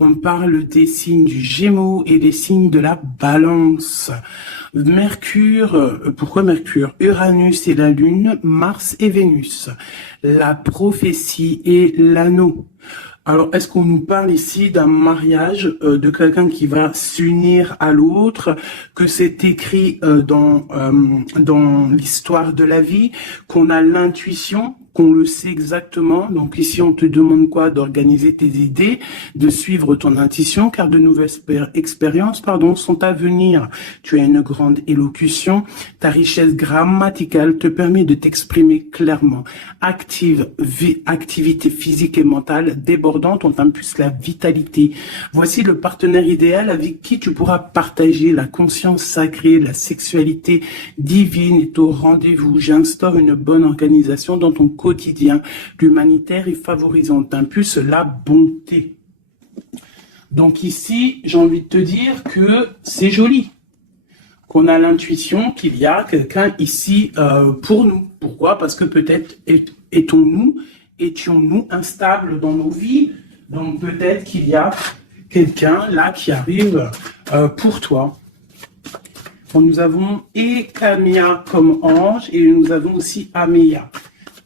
On parle des signes du Gémeaux et des signes de la Balance. Mercure, pourquoi Mercure? Uranus et la Lune, Mars et Vénus. La prophétie et l'anneau. Alors, est-ce qu'on nous parle ici d'un mariage, de quelqu'un qui va s'unir à l'autre, que c'est écrit dans l'histoire de la vie, qu'on a l'intuition, qu'on le sait exactement. Donc ici, on te demande quoi? D'organiser tes idées, de suivre ton intuition, car de nouvelles expériences, sont à venir. Tu as une grande élocution. Ta richesse grammaticale te permet de t'exprimer clairement. Activité physique et mentale débordante, on t'impulse la vitalité. Voici le partenaire idéal avec qui tu pourras partager la conscience sacrée, la sexualité divine est au rendez-vous. J'instaure une bonne organisation dans ton quotidien. L'humanitaire est favorisant, t'impulse la bonté. Donc ici, j'ai envie de te dire que c'est joli, qu'on a l'intuition qu'il y a quelqu'un ici pour nous. Pourquoi? Parce que peut-être étions-nous instables dans nos vies, donc peut-être qu'il y a quelqu'un là qui arrive pour toi. Bon, nous avons Ekamia comme ange et nous avons aussi Améa.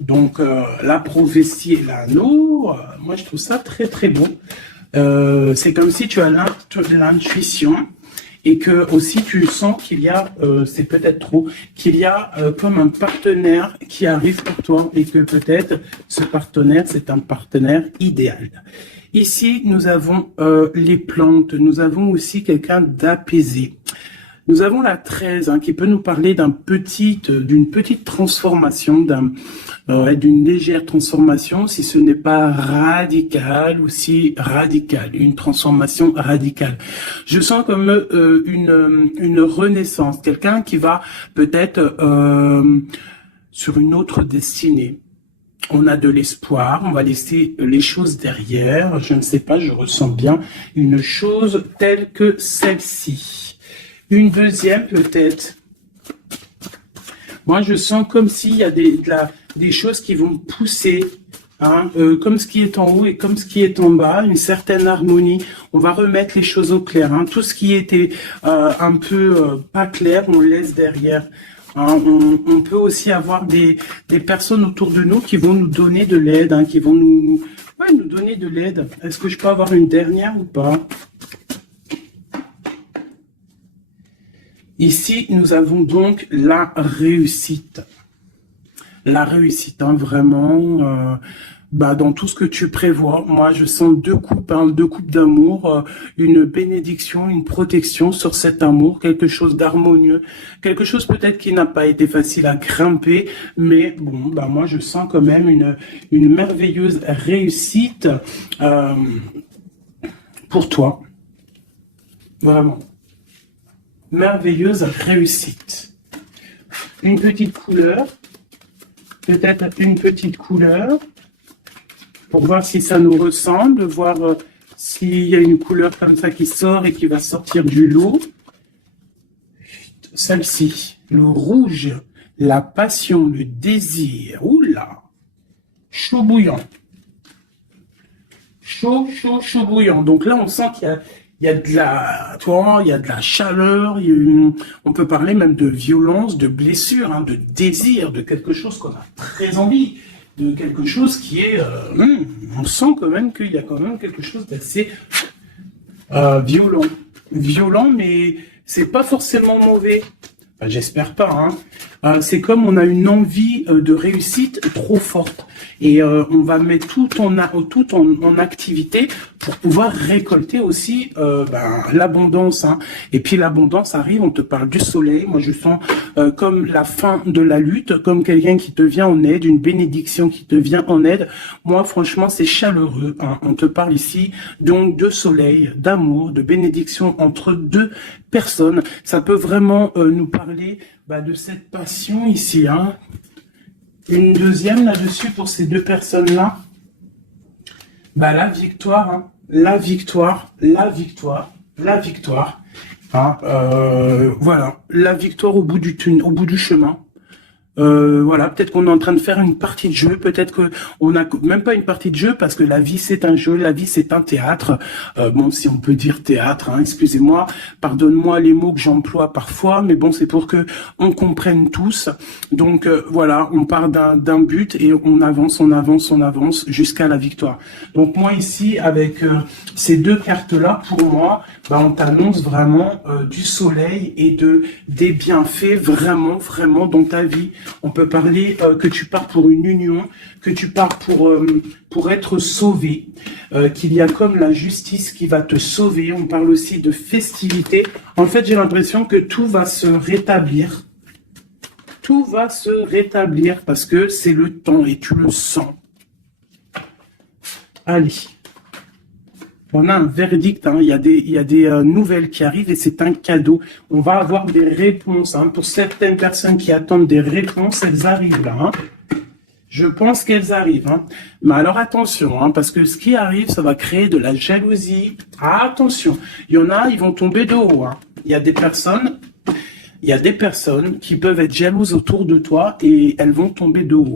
Donc la prophétie et l'anneau, moi je trouve ça très très bon. C'est comme si tu as l'intuition et que aussi tu sens qu'il y a, c'est peut-être trop, qu'il y a comme un partenaire qui arrive pour toi et que peut-être ce partenaire, c'est un partenaire idéal. Ici, nous avons les plantes, nous avons aussi quelqu'un d'apaisé. Nous avons la 13 qui peut nous parler d'une petite transformation, d'une légère transformation, si ce n'est pas radical ou si radical, une transformation radicale. Je sens comme une renaissance, quelqu'un qui va peut-être sur une autre destinée. On a de l'espoir, on va laisser les choses derrière, je ne sais pas, je ressens bien une chose telle que celle-ci. Une deuxième peut-être. Moi, je sens comme s'il y a des choses qui vont pousser, comme ce qui est en haut et comme ce qui est en bas, une certaine harmonie. On va remettre les choses au clair. Tout ce qui était un peu pas clair, on le laisse derrière. On peut aussi avoir des personnes autour de nous qui vont nous donner de l'aide, qui vont nous donner de l'aide. Est-ce que je peux avoir une dernière ou pas? Ici, nous avons donc la réussite. La réussite, vraiment, dans tout ce que tu prévois. Moi, je sens deux coupes d'amour, une bénédiction, une protection sur cet amour, quelque chose d'harmonieux, quelque chose peut-être qui n'a pas été facile à grimper, mais bon, moi, je sens quand même une merveilleuse réussite pour toi. Vraiment. Merveilleuse réussite. Une petite couleur, peut-être une petite couleur, pour voir si ça nous ressemble, voir s'il y a une couleur comme ça qui sort et qui va sortir du lot. Celle-ci, le rouge, la passion, le désir, oula, chaud bouillant. Chaud bouillant. Donc là, on sent il y a de la chaleur, on peut parler même de violence, de blessure, de désir, de quelque chose qu'on a très envie, de quelque chose qui est, on sent quand même qu'il y a quand même quelque chose d'assez violent, mais c'est pas forcément mauvais. Enfin, j'espère pas. C'est comme on a une envie de réussite trop forte. Et on va mettre tout en activité pour pouvoir récolter aussi l'abondance. Et puis l'abondance arrive, on te parle du soleil. Moi, je sens comme la fin de la lutte, comme quelqu'un qui te vient en aide, une bénédiction qui te vient en aide. Moi, franchement, c'est chaleureux. On te parle ici donc de soleil, d'amour, de bénédiction entre deux personnes. Ça peut vraiment nous parler de cette passion ici. Une deuxième là-dessus pour ces deux personnes-là. La victoire, la victoire. Voilà, la victoire au bout du chemin. Voilà, peut-être qu'on est en train de faire une partie de jeu, peut-être que on n'a même pas une partie de jeu parce que la vie c'est un jeu, la vie c'est un théâtre. Bon, si on peut dire théâtre, hein, excusez-moi, pardonne-moi les mots que j'emploie parfois, mais bon, c'est pour que on comprenne tous. Donc voilà, on part d'un but et on avance, on avance, on avance jusqu'à la victoire. Donc moi ici, avec ces deux cartes-là, pour moi, bah, on t'annonce vraiment du soleil et des bienfaits vraiment, vraiment dans ta vie. On peut parler que tu pars pour une union, que tu pars pour être sauvé, qu'il y a comme la justice qui va te sauver. On parle aussi de festivité. En fait, j'ai l'impression que tout va se rétablir. Tout va se rétablir parce que c'est le temps et tu le sens. Allez. On a un verdict, hein. Il y a des nouvelles qui arrivent et c'est un cadeau. On va avoir des réponses. Hein. Pour certaines personnes qui attendent des réponses, elles arrivent là. Hein. Je pense qu'elles arrivent. Hein. Mais alors attention, hein, parce que ce qui arrive, ça va créer de la jalousie. Ah, attention, il y en a, ils vont tomber de haut. Hein. Il y a des personnes qui peuvent être jalouses autour de toi et elles vont tomber de haut.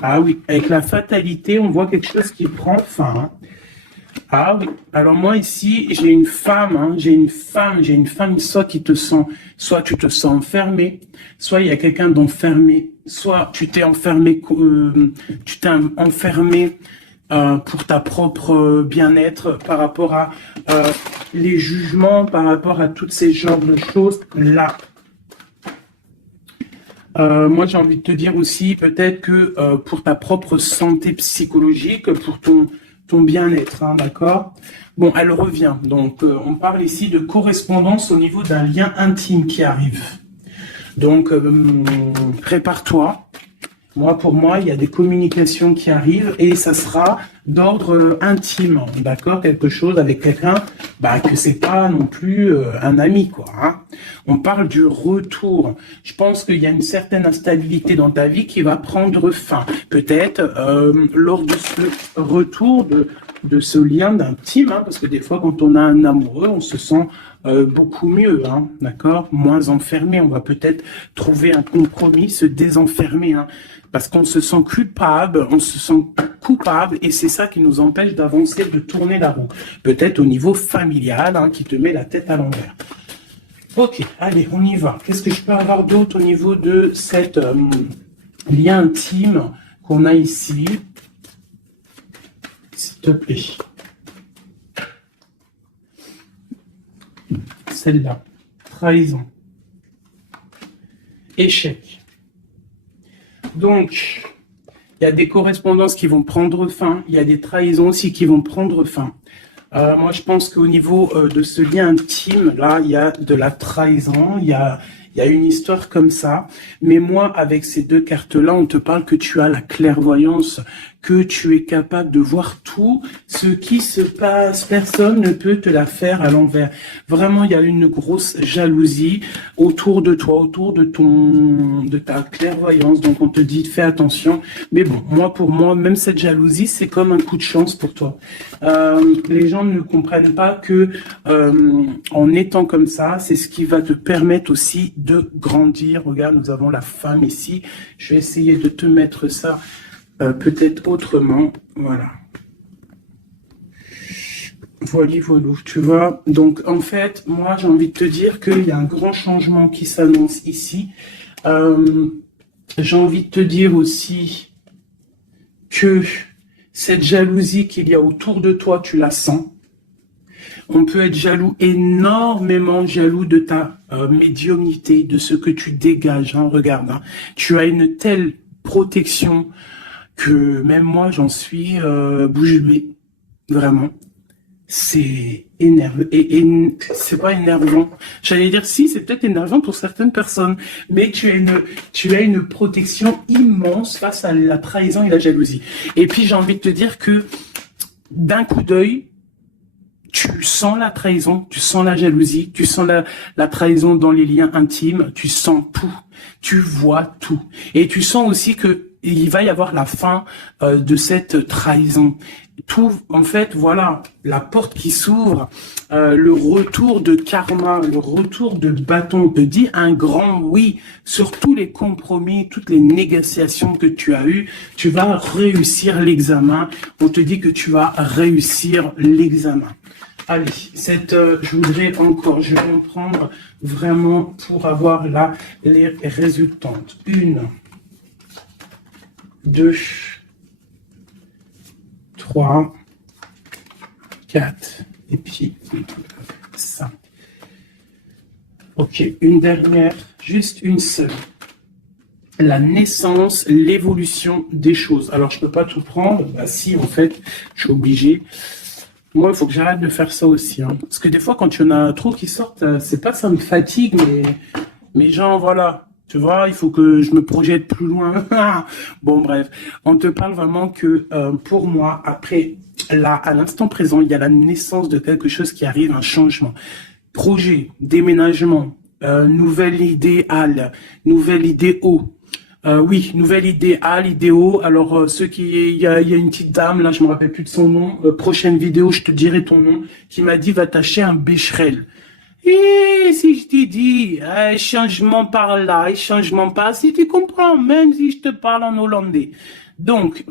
Ah oui, avec la fatalité, on voit quelque chose qui prend fin. Hein. Ah oui. Alors moi ici, j'ai une femme, hein, soit tu te sens enfermé, soit il y a quelqu'un d'enfermé, soit tu t'es enfermé, pour ta propre bien-être par rapport à les jugements, par rapport à toutes ces genres de choses là. Moi, j'ai envie de te dire aussi peut-être que pour ta propre santé psychologique, pour ton bien-être, hein, d'accord? Bon, elle revient. Donc, on parle ici de correspondance au niveau d'un lien intime qui arrive. Donc, prépare-toi. Pour moi, il y a des communications qui arrivent et ça sera d'ordre intime, d'accord? Quelque chose avec quelqu'un, que c'est pas non plus un ami, quoi. Hein. On parle du retour. Je pense qu'il y a une certaine instabilité dans ta vie qui va prendre fin. Peut-être lors de ce retour de ce lien d'intime, hein, parce que des fois, quand on a un amoureux, on se sent beaucoup mieux, hein, d'accord? Moins enfermé. On va peut-être trouver un compromis, se désenfermer, hein, parce qu'on se sent coupable, et c'est ça qui nous empêche d'avancer, de tourner la roue. Peut-être au niveau familial, hein, qui te met la tête à l'envers. Ok, allez, on y va. Qu'est-ce que je peux avoir d'autre au niveau de cette lien intime qu'on a ici? S'il te plaît. Celle-là. Trahison. Échec. Donc, il y a des correspondances qui vont prendre fin. Il y a des trahisons aussi qui vont prendre fin. Moi, je pense qu'au niveau de ce lien intime, là, il y a de la trahison. Il y a une histoire comme ça. Mais moi, avec ces deux cartes-là, on te parle que tu as la clairvoyance, que tu es capable de voir tout ce qui se passe. Personne ne peut te la faire à l'envers. Vraiment, il y a une grosse jalousie autour de toi, autour de ta clairvoyance. Donc, on te dit, fais attention. Mais bon, pour moi, même cette jalousie, c'est comme un coup de chance pour toi. Les gens ne comprennent pas que en étant comme ça, c'est ce qui va te permettre aussi de grandir. Regarde, nous avons la femme ici. Je vais essayer de te mettre ça peut-être autrement, voilà. Voilà, tu vois. Donc, en fait, moi, j'ai envie de te dire qu'il y a un grand changement qui s'annonce ici. J'ai envie de te dire aussi que cette jalousie qu'il y a autour de toi, tu la sens. On peut être jaloux, énormément jaloux de ta médiumnité, de ce que tu dégages. Hein, regarde, hein. Tu as une telle protection que même moi, j'en suis bouche bée, vraiment. C'est énervant, et c'est pas énervant. J'allais dire si, c'est peut-être énervant pour certaines personnes, mais tu as une protection immense face à la trahison et la jalousie. Et puis j'ai envie de te dire que d'un coup d'œil, tu sens la trahison, tu sens la jalousie, tu sens la trahison dans les liens intimes, tu sens tout, tu vois tout. Et tu sens aussi que il va y avoir la fin de cette trahison. tout, en fait, voilà, la porte qui s'ouvre, le retour de karma, le retour de bâton, te dit un grand oui sur tous les compromis, toutes les négociations que tu as eues. Tu vas réussir l'examen. On te dit que tu vas réussir l'examen. Allez, je voudrais encore, je vais en prendre vraiment pour avoir là les résultantes. 1, 2, 3, 4, et puis 5. Ok, une dernière, juste une seule. La naissance, l'évolution des choses. Alors, je peux pas tout prendre. Bah si, en fait, je suis obligé. Moi, il faut que j'arrête de faire ça aussi. Hein. Parce que des fois, quand il y en a trop qui sortent, c'est pas ça me fatigue, mais genre, voilà. Tu vois, il faut que je me projette plus loin. Bon, bref. On te parle vraiment que, pour moi, après, là, à l'instant présent, il y a la naissance de quelque chose qui arrive, un changement. Projet, déménagement, nouvelle idéale, nouvelle idéo. Oui, nouvelle idéale, idéo. Alors, il y a une petite dame, là, je me rappelle plus de son nom. Prochaine vidéo, je te dirai ton nom, qui m'a dit, va t'acheter un Becherel. Et si je te dis, changement par là, changement par ci, tu comprends, même si je te parle en hollandais. Donc,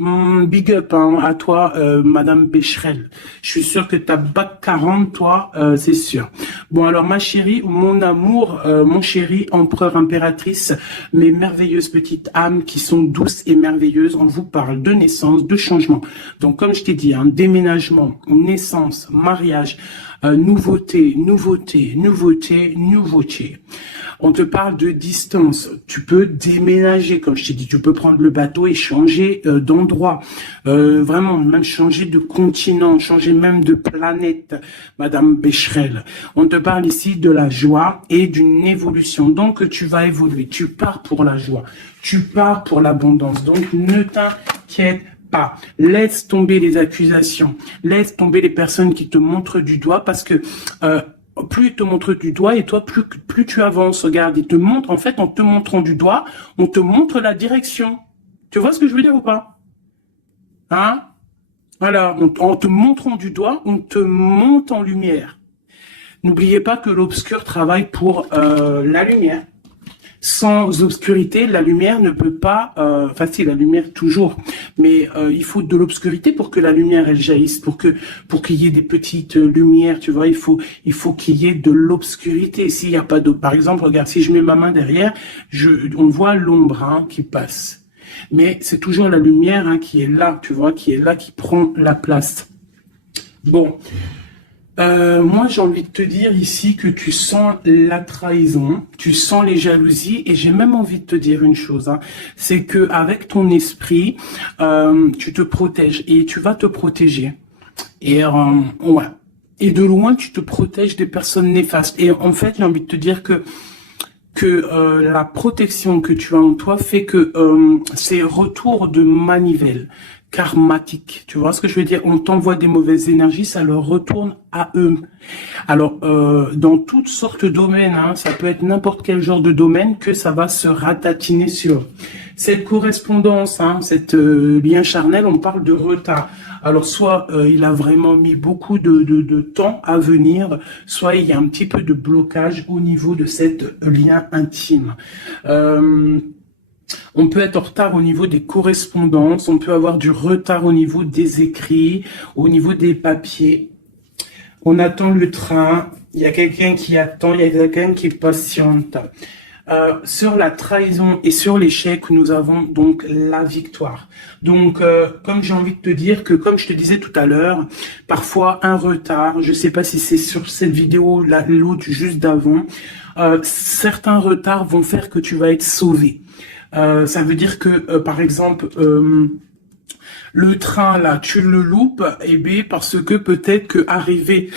big up à toi, Madame Becherel. Je suis sûr que t'as bac 40, toi, c'est sûr. Bon, alors, ma chérie, mon amour, mon chéri, empereur, impératrice, mes merveilleuses petites âmes qui sont douces et merveilleuses, on vous parle de naissance, de changement. Donc, comme je t'ai dit, déménagement, naissance, mariage, nouveauté, nouveauté, nouveauté, nouveauté. On te parle de distance. Tu peux déménager, comme je t'ai dit. Tu peux prendre le bateau et changer d'endroit. Vraiment, même changer de continent, changer même de planète, Madame Becherel. On te parle ici de la joie et d'une évolution. Donc, tu vas évoluer. Tu pars pour la joie. Tu pars pour l'abondance. Donc, ne t'inquiète pas. Laisse tomber les accusations. Laisse tomber les personnes qui te montrent du doigt parce que plus ils te montrent du doigt et toi, plus tu avances. Regarde, ils te montrent, en fait, en te montrant du doigt, on te montre la direction. Tu vois ce que je veux dire ou pas? Hein? Voilà, en te montrant du doigt, on te monte en lumière. N'oubliez pas que l'obscur travaille pour la lumière. Sans obscurité, la lumière ne peut pas... Enfin, si, la lumière toujours. Mais il faut de l'obscurité pour que la lumière, elle jaillisse. Pour qu'il y ait des petites lumières, tu vois. Il faut qu'il y ait de l'obscurité. S'il n'y a pas d'eau... Par exemple, regarde, si je mets ma main derrière, on voit l'ombre qui passe. Mais c'est toujours la lumière qui est là, tu vois, qui est là, qui prend la place. Bon... moi, j'ai envie de te dire ici que tu sens la trahison, tu sens les jalousies, et j'ai même envie de te dire une chose, c'est que avec ton esprit, tu te protèges et tu vas te protéger. Et ouais. Et de loin, tu te protèges des personnes néfastes. Et en fait, j'ai envie de te dire que la protection que tu as en toi fait que c'est retour de manivelle karmatique. Tu vois ce que je veux dire? On t'envoie des mauvaises énergies, ça leur retourne à eux. Alors, dans toutes sortes de domaines, ça peut être n'importe quel genre de domaine que ça va se ratatiner sur. Cette correspondance, cette lien charnel, on parle de retard. Alors, soit il a vraiment mis beaucoup de temps à venir, soit il y a un petit peu de blocage au niveau de cette lien intime. On peut être en retard au niveau des correspondances, on peut avoir du retard au niveau des écrits, au niveau des papiers. On attend le train, il y a quelqu'un qui attend, il y a quelqu'un qui patiente. Sur la trahison et sur l'échec, nous avons donc la victoire. Donc, comme j'ai envie de te dire que, comme je te disais tout à l'heure, parfois un retard, je sais pas si c'est sur cette vidéo, l'autre juste d'avant, certains retards vont faire que tu vas être sauvé. Ça veut dire que, par exemple, le train, là, tu le loupes, parce que peut-être que arrivé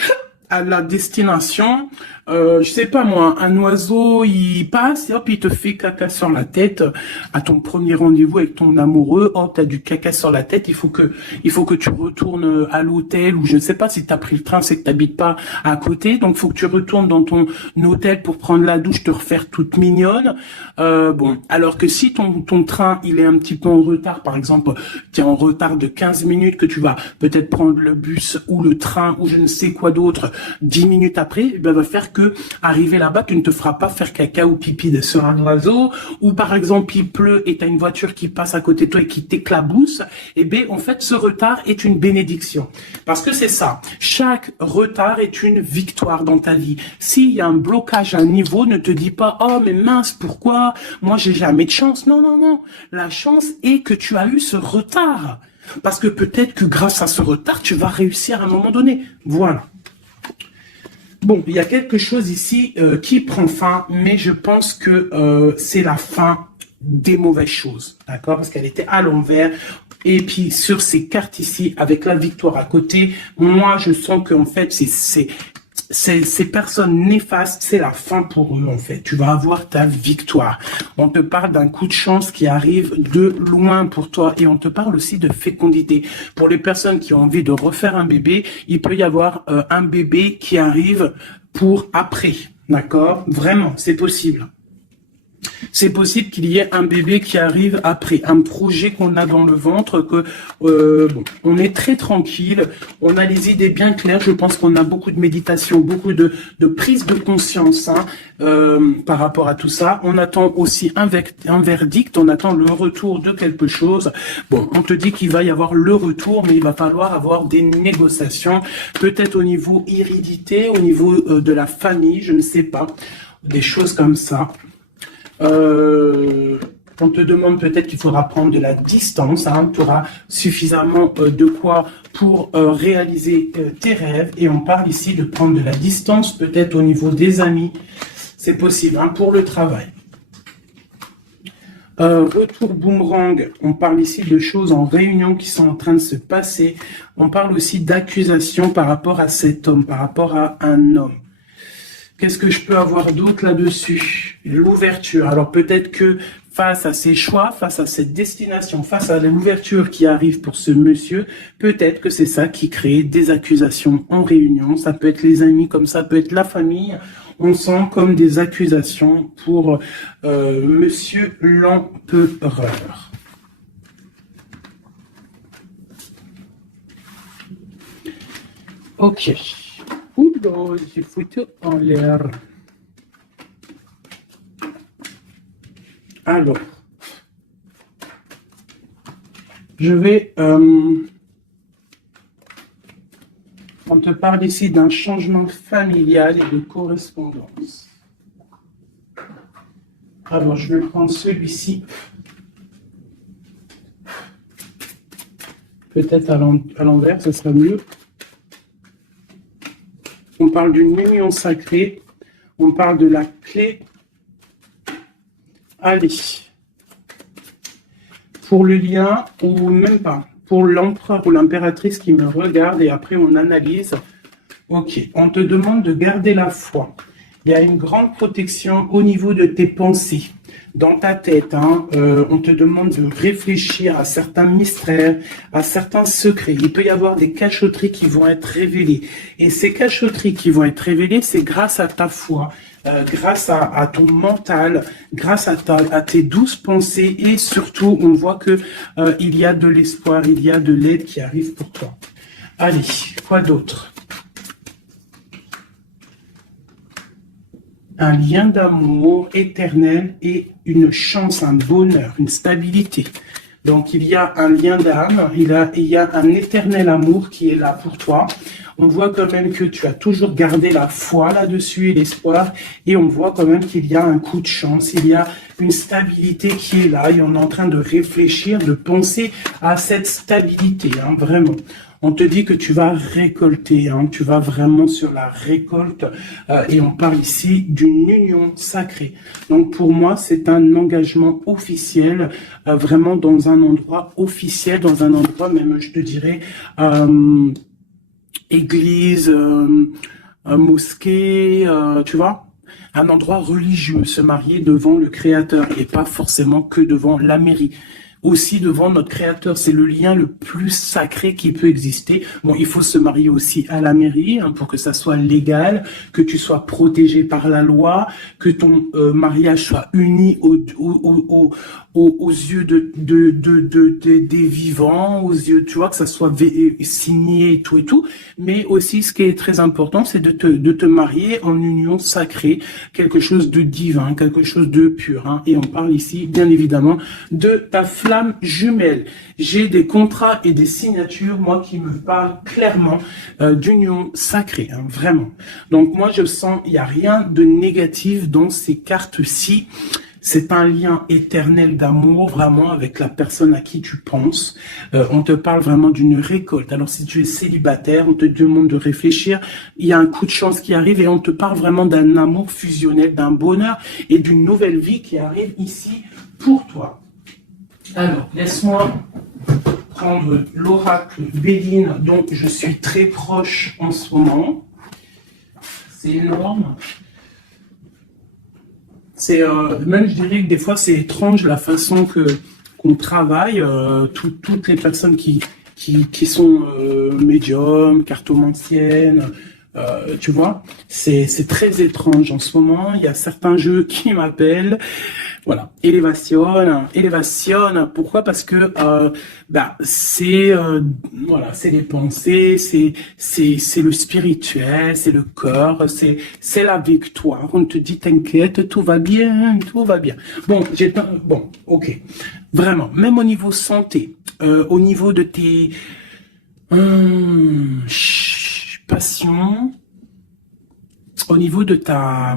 à la destination, je sais pas moi, un oiseau, il passe, et hop, il te fait caca sur la tête. À ton premier rendez-vous avec ton amoureux, hop, t'as du caca sur la tête, il faut que tu retournes à l'hôtel, ou je ne sais pas si t'as pris le train, c'est que t'habites pas à côté, donc faut que tu retournes dans ton hôtel pour prendre la douche, te refaire toute mignonne. Bon, alors que si ton train, il est un petit peu en retard, par exemple, tu es en retard de 15 minutes, que tu vas peut-être prendre le bus ou le train ou je ne sais quoi d'autre 10 minutes après, ben, va faire que arriver là-bas, tu ne te feras pas faire caca ou pipi sur un oiseau, ou par exemple il pleut et tu as une voiture qui passe à côté de toi et qui t'éclabousse, et ben en fait ce retard est une bénédiction. Parce que c'est ça, chaque retard est une victoire dans ta vie. S'il y a un blocage à un niveau, ne te dis pas oh mais mince, pourquoi moi j'ai jamais de chance. Non, non, non, la chance est que tu as eu ce retard. Parce que peut-être que grâce à ce retard, tu vas réussir à un moment donné. Voilà. Bon, il y a quelque chose ici qui prend fin, mais je pense que c'est la fin des mauvaises choses. D'accord? Parce qu'elle était à l'envers. Et puis sur ces cartes ici, avec la victoire à côté, moi je sens qu'en fait, ces personnes néfastes, c'est la fin pour eux en fait. Tu vas avoir ta victoire. On te parle d'un coup de chance qui arrive de loin pour toi et on te parle aussi de fécondité. Pour les personnes qui ont envie de refaire un bébé, il peut y avoir un bébé qui arrive pour après. D'accord? Vraiment, c'est possible. C'est possible qu'il y ait un bébé qui arrive après, un projet qu'on a dans le ventre, que bon, on est très tranquille, on a les idées bien claires. Je pense qu'on a beaucoup de méditation, beaucoup de prise de conscience hein, par rapport à tout ça. On attend aussi un verdict, on attend le retour de quelque chose. Bon, on te dit qu'il va y avoir le retour, mais il va falloir avoir des négociations, peut-être au niveau hérédité, au niveau de la famille, je ne sais pas, des choses comme ça. On te demande peut-être qu'il faudra prendre de la distance, hein, tu auras suffisamment de quoi pour réaliser tes rêves, et on parle ici de prendre de la distance peut-être au niveau des amis, c'est possible, hein, pour le travail. Retour boomerang, on parle ici de choses en réunion qui sont en train de se passer, on parle aussi d'accusations par rapport à cet homme, par rapport à un homme. Qu'est-ce que je peux avoir d'autre là-dessus? L'ouverture. Alors peut-être que face à ses choix, face à cette destination, face à l'ouverture qui arrive pour ce monsieur, peut-être que c'est ça qui crée des accusations en réunion. Ça peut être les amis, comme ça peut être la famille. On sent comme des accusations pour monsieur l'empereur. Ok. Oula, j'ai foutu en l'air. Alors, je vais... on te parle ici d'un changement familial et de correspondance. Alors, je vais prendre celui-ci. Peut-être à l'envers, ce sera mieux. On parle d'une union sacrée. On parle de la clé. Allez. Pour le lien, ou même pas. Pour l'empereur ou l'impératrice qui me regarde, et après on analyse. Ok, on te demande de garder la foi. Il y a une grande protection au niveau de tes pensées. Dans ta tête, hein, on te demande de réfléchir à certains mystères, à certains secrets. Il peut y avoir des cachotteries qui vont être révélées. Et ces cachotteries qui vont être révélées, c'est grâce à ta foi, grâce à ton mental, grâce à tes douces pensées. Et surtout, on voit que il y a de l'espoir, il y a de l'aide qui arrive pour toi. Allez, quoi d'autre? Un lien d'amour éternel et une chance, un bonheur, une stabilité. Donc il y a un lien d'âme, il y a un éternel amour qui est là pour toi. On voit quand même que tu as toujours gardé la foi là-dessus et l'espoir, et on voit quand même qu'il y a un coup de chance, il y a une stabilité qui est là, et on est en train de réfléchir, de penser à cette stabilité, hein, vraiment. On te dit que tu vas récolter, hein, tu vas vraiment sur la récolte, et on parle ici d'une union sacrée. Donc pour moi, c'est un engagement officiel, vraiment dans un endroit officiel, dans un endroit même, je te dirais, église, mosquée, tu vois, un endroit religieux, se marier devant le Créateur et pas forcément que devant la mairie. Aussi devant notre Créateur, c'est le lien le plus sacré qui peut exister. Bon, il faut se marier aussi à la mairie hein, pour que ça soit légal, que tu sois protégé par la loi, que ton mariage soit uni aux yeux des vivants, aux yeux, tu vois, que ça soit signé et tout. Mais aussi, ce qui est très important, c'est de te marier en union sacrée, quelque chose de divin, quelque chose de pur. Hein. Et on parle ici, bien évidemment, de ta flamme jumelle. J'ai des contrats et des signatures, moi, qui me parlent clairement d'union sacrée, hein, vraiment. Donc, moi, je sens, il n'y a rien de négatif dans ces cartes-ci. C'est un lien éternel d'amour, vraiment, avec la personne à qui tu penses. On te parle vraiment d'une récolte. Alors, si tu es célibataire, on te demande de réfléchir. Il y a un coup de chance qui arrive et on te parle vraiment d'un amour fusionnel, d'un bonheur et d'une nouvelle vie qui arrive ici pour toi. Alors, laisse-moi prendre l'oracle Béline, dont je suis très proche en ce moment. C'est énorme. C'est même je dirais que des fois c'est étrange la façon qu'on travaille. Toutes les personnes qui sont médiums, cartomanciennes, tu vois, c'est très étrange en ce moment. Il y a certains jeux qui m'appellent. Voilà, élévation. Pourquoi? Parce que c'est voilà, c'est les pensées, c'est le spirituel, c'est le corps, c'est la victoire. On te dit t'inquiète, tout va bien, tout va bien. Bon, ok, vraiment. Même au niveau santé, au niveau de tes passions, au niveau de ta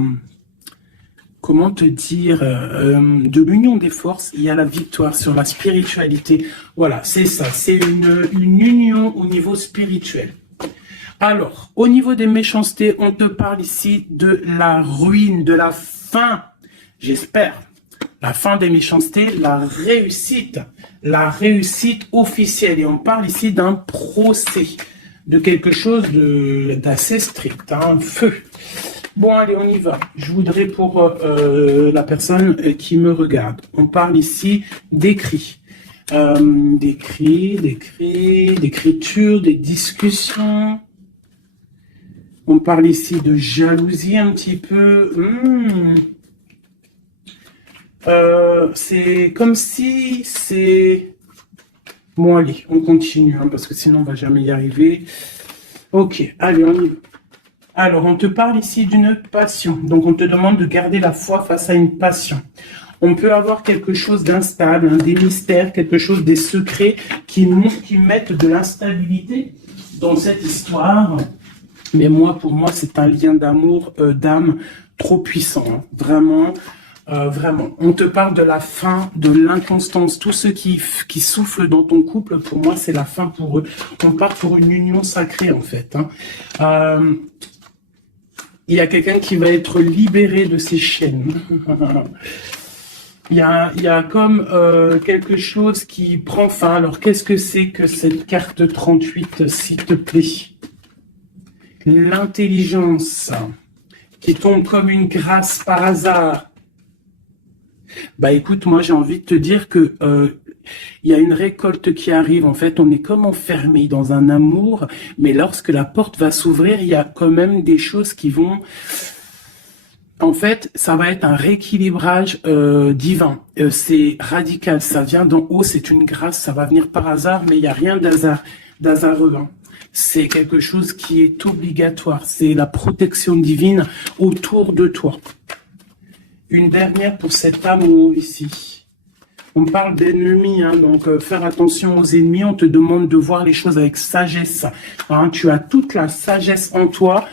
comment te dire, de l'union des forces, il y a la victoire sur la spiritualité. Voilà, c'est ça, c'est une union au niveau spirituel. Alors, au niveau des méchancetés, on te parle ici de la ruine, de la fin, j'espère. La fin des méchancetés, la réussite officielle. Et on parle ici d'un procès, de quelque chose d'assez strict, un feu. Bon, allez, on y va. Je voudrais pour la personne qui me regarde, on parle ici d'écrit. D'écriture, des discussions. On parle ici de jalousie un petit peu. C'est comme si c'est... Bon, allez, on continue, hein, parce que sinon on va jamais y arriver. Ok, allez, on y va. Alors, on te parle ici d'une passion. Donc, on te demande de garder la foi face à une passion. On peut avoir quelque chose d'instable, hein, des mystères, quelque chose, des secrets qui mettent de l'instabilité dans cette histoire. Mais pour moi, c'est un lien d'amour, d'âme trop puissant. Hein. Vraiment, vraiment. On te parle de la fin, de l'inconstance. Tous ceux qui soufflent dans ton couple, pour moi, c'est la fin pour eux. On part pour une union sacrée, en fait. Hein. Il y a quelqu'un qui va être libéré de ses chaînes. Il y a comme quelque chose qui prend fin. Alors, qu'est-ce que c'est que cette carte 38, s'il te plaît? L'intelligence qui tombe comme une grâce par hasard. Bah écoute, moi j'ai envie de te dire que il y a une récolte qui arrive. En fait, on est comme enfermé dans un amour, mais lorsque la porte va s'ouvrir, il y a quand même des choses qui vont... En fait, ça va être un rééquilibrage divin. C'est radical, ça vient d'en haut, c'est une grâce, ça va venir par hasard, mais il n'y a rien d'hasardeux. Hein. C'est quelque chose qui est obligatoire. C'est la protection divine autour de toi. Une dernière pour cet amour ici. On parle d'ennemis, hein, donc faire attention aux ennemis. On te demande de voir les choses avec sagesse. Hein, tu as toute la sagesse en toi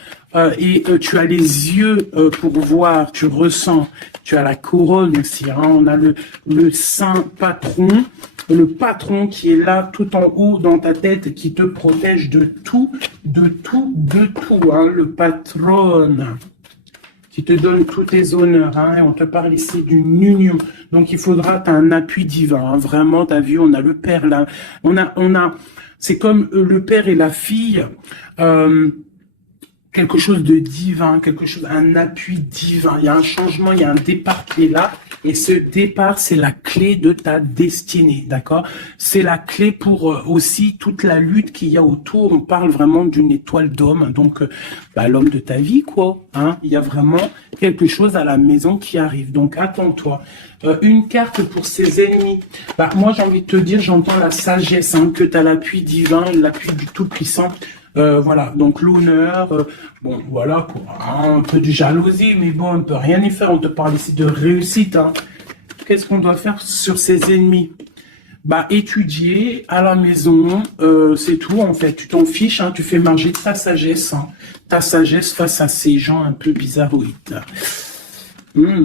et tu as les yeux pour voir, tu ressens. Tu as la couronne aussi. Hein, on a le saint patron, le patron qui est là tout en haut dans ta tête, qui te protège de tout, hein, le patron. Qui te donne tous tes honneurs, hein, et on te parle ici d'une union. Donc il faudra, tu as un appui divin, hein, vraiment, tu as vu, on a le père là, on a, c'est comme le père et la fille, quelque chose de divin, quelque chose, un appui divin. Il y a un changement, il y a un départ qui est là. Et ce départ, c'est la clé de ta destinée, d'accord? C'est la clé pour aussi toute la lutte qu'il y a autour. On parle vraiment d'une étoile d'homme, donc l'homme de ta vie, quoi. Hein? Il y a vraiment quelque chose à la maison qui arrive. Donc attends-toi. Une carte pour ses ennemis. Moi, j'ai envie de te dire, j'entends la sagesse, hein, que tu as l'appui divin, l'appui du Tout-Puissant. Voilà, donc l'honneur, bon, voilà, quoi, hein, un peu de jalousie, mais bon, on ne peut rien y faire, on te parle ici de réussite, hein. Qu'est-ce qu'on doit faire sur ses ennemis? Étudier à la maison, c'est tout, en fait, tu t'en fiches, hein, tu fais marger ta sagesse, hein, face à ces gens un peu bizarroïdes.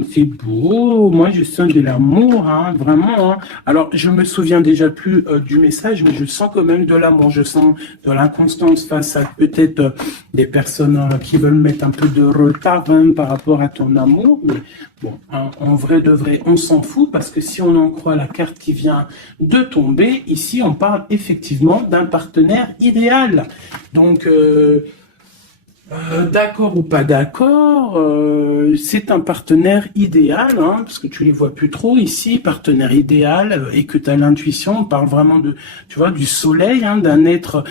C'est beau, moi je sens de l'amour, hein, vraiment. Hein. Alors je me souviens déjà plus du message, mais je sens quand même de l'amour, je sens de l'inconstance face à peut-être des personnes qui veulent mettre un peu de retard même par rapport à ton amour. Mais bon, hein, en vrai de vrai, on s'en fout parce que si on en croit la carte qui vient de tomber, ici on parle effectivement d'un partenaire idéal. Donc d'accord ou pas d'accord, c'est un partenaire idéal, hein, parce que tu les vois plus trop ici, partenaire idéal, et que tu as l'intuition, on parle vraiment de, tu vois, du soleil, hein, d'un être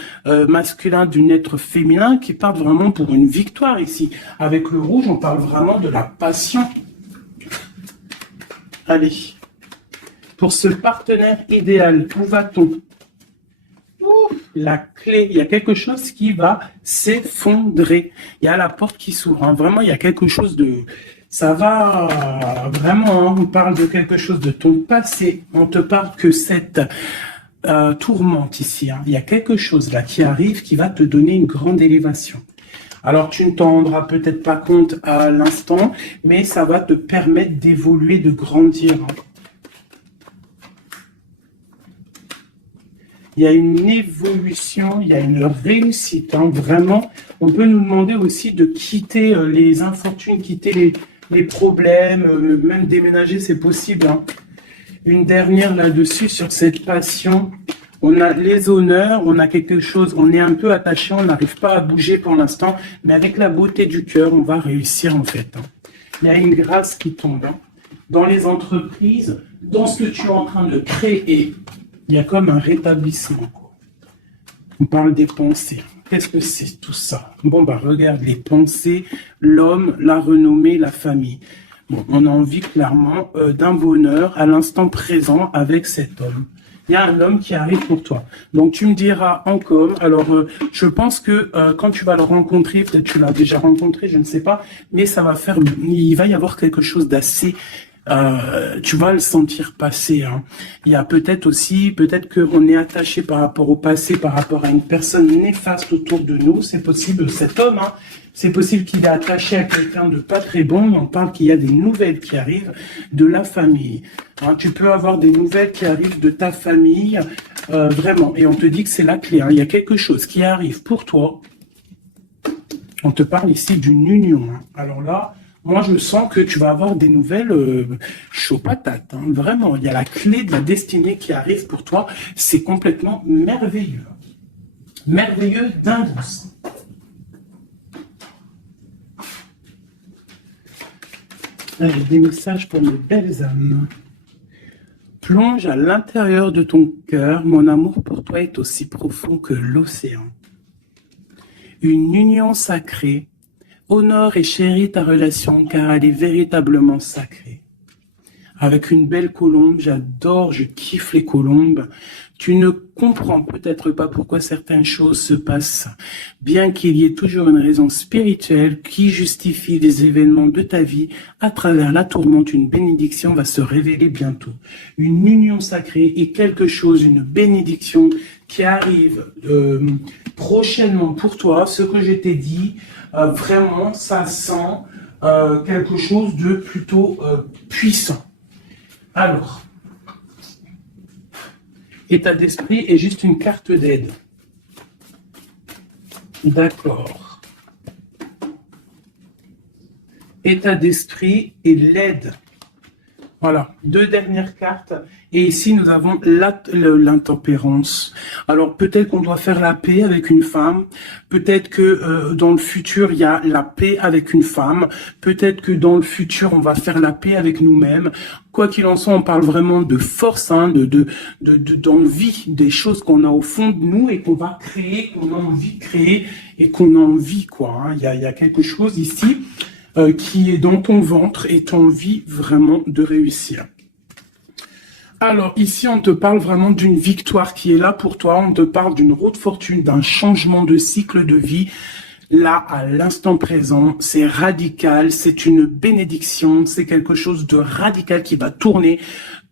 masculin, d'un être féminin, qui part vraiment pour une victoire ici. Avec le rouge, on parle vraiment de la passion. Allez, pour ce partenaire idéal, où va-t-on? La clé, il y a quelque chose qui va s'effondrer. Il y a la porte qui s'ouvre. Hein. Vraiment, il y a quelque chose de... Ça va vraiment, hein, on parle de quelque chose de ton passé. On te parle que cette tourmente ici. Hein. Il y a quelque chose là qui arrive qui va te donner une grande élévation. Alors, tu ne t'en rendras peut-être pas compte à l'instant, mais ça va te permettre d'évoluer, de grandir. Hein. Il y a une évolution, il y a une réussite. Hein. Vraiment, on peut nous demander aussi de quitter les infortunes, quitter les problèmes, même déménager, c'est possible. Hein. Une dernière là-dessus, sur cette passion. On a les honneurs, on a quelque chose, on est un peu attaché, on n'arrive pas à bouger pour l'instant, mais avec la beauté du cœur, on va réussir en fait. Hein. Il y a une grâce qui tombe. Hein. Dans les entreprises, dans ce que tu es en train de créer, il y a comme un rétablissement. On parle des pensées. Qu'est-ce que c'est tout ça? Bon, regarde les pensées, l'homme, la renommée, la famille. Bon, on a envie clairement d'un bonheur à l'instant présent avec cet homme. Il y a un homme qui arrive pour toi. Donc, tu me diras encore. Alors, je pense que quand tu vas le rencontrer, peut-être tu l'as déjà rencontré, je ne sais pas, mais ça va faire... Il va y avoir quelque chose d'assez... tu vas le sentir passer. Hein. Il y a peut-être aussi, peut-être qu'on est attaché par rapport au passé, par rapport à une personne néfaste autour de nous. C'est possible, cet homme, hein, c'est possible qu'il est attaché à quelqu'un de pas très bon. On parle qu'il y a des nouvelles qui arrivent de la famille. Hein, tu peux avoir des nouvelles qui arrivent de ta famille, vraiment. Et on te dit que c'est la clé. Hein. Il y a quelque chose qui arrive pour toi. On te parle ici d'une union. Hein. Alors là, moi, je sens que tu vas avoir des nouvelles chaud patate. Hein. Vraiment, il y a la clé de la destinée qui arrive pour toi. C'est complètement merveilleux. Merveilleux d'indice. Allez, des messages pour mes belles âmes. Plonge à l'intérieur de ton cœur. Mon amour pour toi est aussi profond que l'océan. Une union sacrée. Honore et chéris ta relation car elle est véritablement sacrée. Avec une belle colombe, j'adore, je kiffe les colombes. Tu ne comprends peut-être pas pourquoi certaines choses se passent, bien qu'il y ait toujours une raison spirituelle qui justifie les événements de ta vie. À travers la tourmente, une bénédiction va se révéler bientôt. Une union sacrée est quelque chose, une bénédiction qui arrive prochainement pour toi. Ce que je t'ai dit, vraiment, ça sent quelque chose de plutôt puissant. Alors, état d'esprit est juste une carte d'aide. D'accord. État d'esprit et l'aide. Voilà, deux dernières cartes. Et ici, nous avons l'intempérance. Alors, peut-être qu'on doit faire la paix avec une femme. Peut-être que dans le futur, il y a la paix avec une femme. Peut-être que dans le futur, on va faire la paix avec nous-mêmes. Quoi qu'il en soit, on parle vraiment de force, hein, d'envie, des choses qu'on a au fond de nous et qu'on va créer, qu'on a envie de créer et qu'on a envie, quoi. Hein. Il y a quelque chose ici qui est dans ton ventre et tu as envie vraiment de réussir. Alors ici, on te parle vraiment d'une victoire qui est là pour toi. On te parle d'une route fortune, d'un changement de cycle de vie. Là, à l'instant présent, c'est radical, c'est une bénédiction, c'est quelque chose de radical qui va tourner.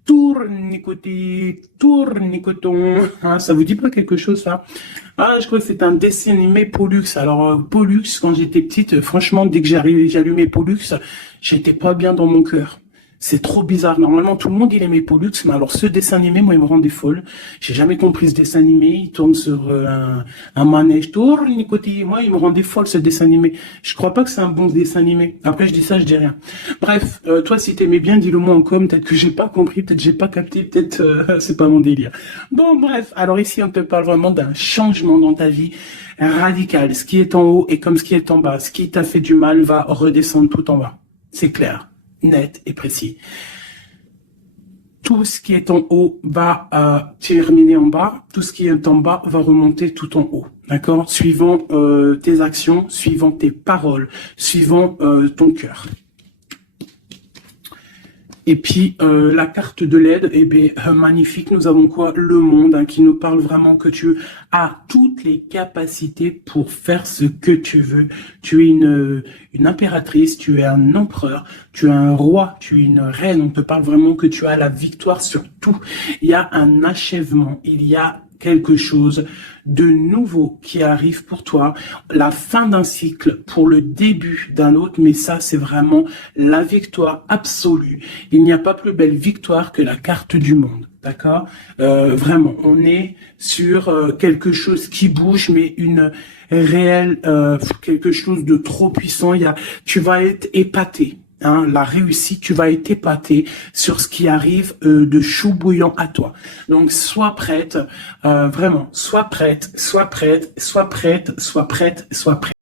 Tournicoté, tournicoton. Hein, ça vous dit pas quelque chose, ça? Ah, je crois que c'est un dessin animé Pollux. Alors, Pollux, quand j'étais petite, franchement, dès que j'allumais Pollux, j'étais pas bien dans mon cœur. C'est trop bizarre. Normalement, tout le monde, il aimait Pollux, mais alors ce dessin animé, moi, il me rendait folle. J'ai jamais compris ce dessin animé. Il tourne sur un manège. Tournicoté. Moi, il me rendait folle, ce dessin animé. Je crois pas que c'est un bon dessin animé. Après, je dis ça, je dis rien. Bref, toi, si t'aimais bien, dis-le moi en com. Peut-être que j'ai pas compris, peut-être j'ai pas capté, peut-être c'est pas mon délire. Bon, bref. Alors ici, on te parle vraiment d'un changement dans ta vie radical. Ce qui est en haut est comme ce qui est en bas. Ce qui t'a fait du mal va redescendre tout en bas. C'est clair, net et précis. Tout ce qui est en haut va terminer en bas. Tout ce qui est en bas va remonter tout en haut. D'accord? Suivant tes actions, suivant tes paroles, suivant ton cœur. Et puis, la carte de l'aide, eh bien, magnifique, nous avons quoi? Le monde, hein, qui nous parle vraiment que tu as toutes les capacités pour faire ce que tu veux. Tu es une impératrice, tu es un empereur, tu es un roi, tu es une reine. On te parle vraiment que tu as la victoire sur tout. Il y a un achèvement, il y a quelque chose de nouveau qui arrive pour toi, la fin d'un cycle pour le début d'un autre, mais ça c'est vraiment la victoire absolue. Il n'y a pas plus belle victoire que la carte du monde, d'accord? Vraiment, on est sur quelque chose qui bouge, mais une réelle, quelque chose de trop puissant. Tu vas être épaté. Hein, la réussite, tu vas être épaté sur ce qui arrive de chou bouillant à toi. Donc, sois prête, vraiment, sois prête, sois prête, sois prête, sois prête, sois prête.